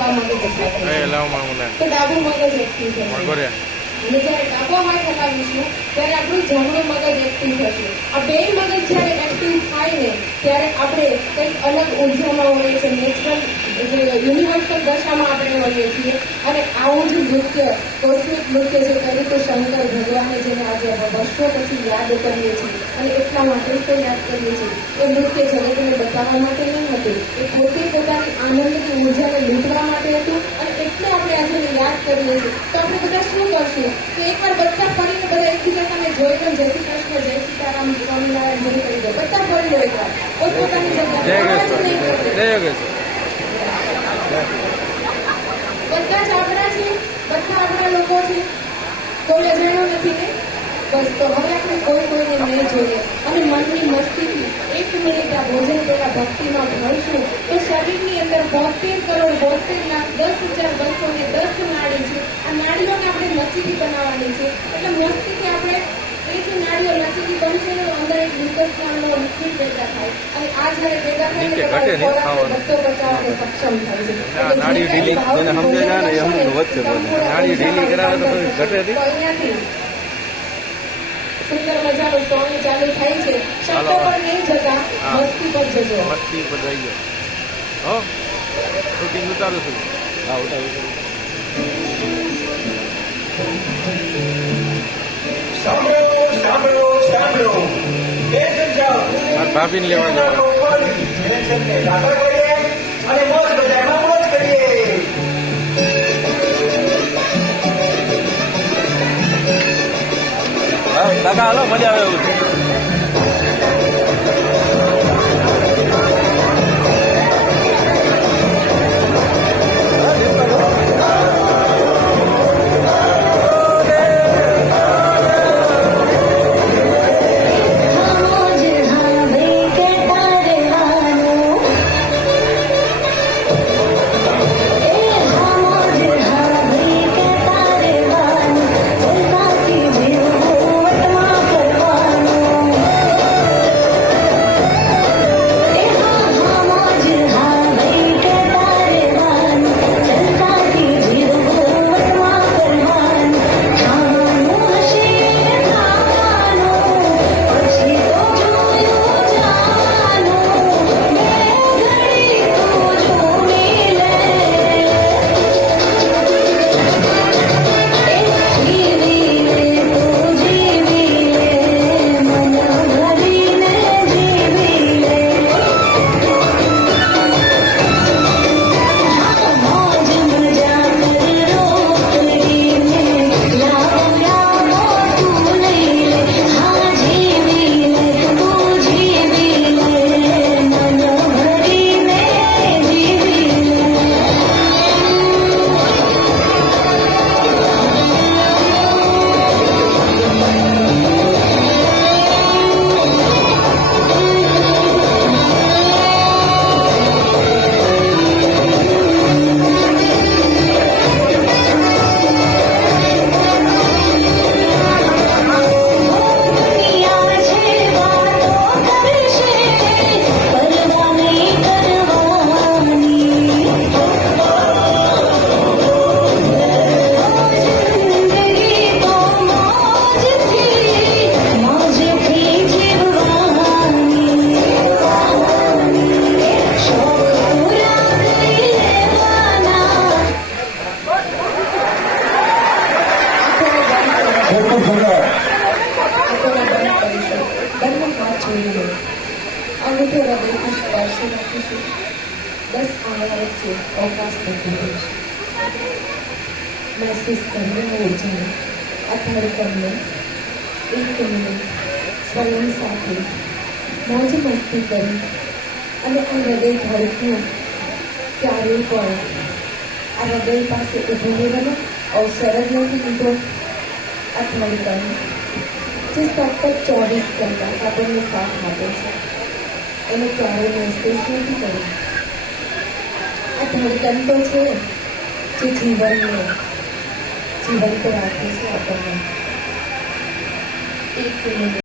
આપવા માટે જતા તો ડાબું મગજ એક્ટિવ થશે અને જ્યારે ડાબો હાથ હલાવીશું ત્યારે આપણું જમણું મગજ એક્ટિવ થશે. આ બે મગજ જ્યારે એક્ટિવ થાય ને ત્યારે આપણે કંઈક અલગ ઉર્જામાં હોઈએ છીએ, નેચરલ જે યુનિવર્સલ દશામાં આપણે હોઈએ છીએ. અને આવું જ નૃત્ય, કોસ્મિક નૃત્ય જે કર્યું તો શંકર ભગવાને જેને આજે વર્ષો પછી યાદ કરીએ છીએ અને એટલા માટે તો યાદ કરીએ છીએ. એ નૃત્ય જગતને બતાવવા માટે નહીં હતું, એ પોતે પોતાની આનંદની ઉર્જાને લૂંટવા માટે હતું. અને એટલે આપણે આજે યાદ કરીએ છીએ. તો આપણે બધા શું કરશું તો એકવાર બધા ફરીને બધા એકબીજા સામે જોઈ લો, જય શ્રી કૃષ્ણ, જય સીતારામ, સ્વામિનારાયણ જેવું કરી દો. બધા ફરી લો એકવાર પોતપોતાની જગ્યા, બધા જ આપણા છે, બધા આપણા લોકો છે, કોઈ અજાણ્યો નથી ને. બસ તો હવે આપણે કોઈ કોઈને નહીં જોઈએ અને મનની મસ્તીથી 1 મિનિટ આ ભોજન પેલા ભક્તિમાં ભરશું તો શરીરની અંદર 72 કરોડ 72 લાખ 10,210 નાડી છે. આ નાડીઓને આપણે લચીલી બનાવવાની છે. એટલે મસ્તીથી આપણે એ જે નાડીઓ લચીલી બનશે ને અંદર એક ગ્લુકોઝ નામનો લિક્વિડ પેદા થાય અને આ જ્યારે પેદા થાય ને બધો બચાવવા સક્ષમ થાય છે. અહીંયાથી સુંદર મજાનો સોંગ ચાલુ થાય છે. શબ્દો પર નહીં જતા મસ્તી પર જજો. મસ્તી પર જઈએ. હો શૂટિંગ ઉતારું છું. હા ઉતારું. સાંભળો સાંભળો સાંભળો ભાભીને લેવા જવાનું અને મોજ બજારમાં મોજ કરીએ. કાકા હાલો મજા આવે એવું છે. અંગૂઠો હૃદયથી સ્પર્શ રાખીશું. 10 આંગળા વચ્ચે અવકાશ બંધાવીશું. મહેસૂસ કરીને ઉર્જાને આ ધડકનને 1 મિનિટ સ્વયં સાથે મોજ મસ્તી કરી અને આ હૃદય ધડકનું ક્યારેય પણ આ હૃદય પાસે ઊભું રહેવાનો અવસર જ નથી લીધો. આ ધડકન જે સતત 24 કલાક આપણને સાથ આપે છે એને ક્યારેય મહેસૂસ નથી કર્યું. આ ધડકન તો છે જે જીવનને જીવંત રાખે છે આપણને. 1 મિનિટ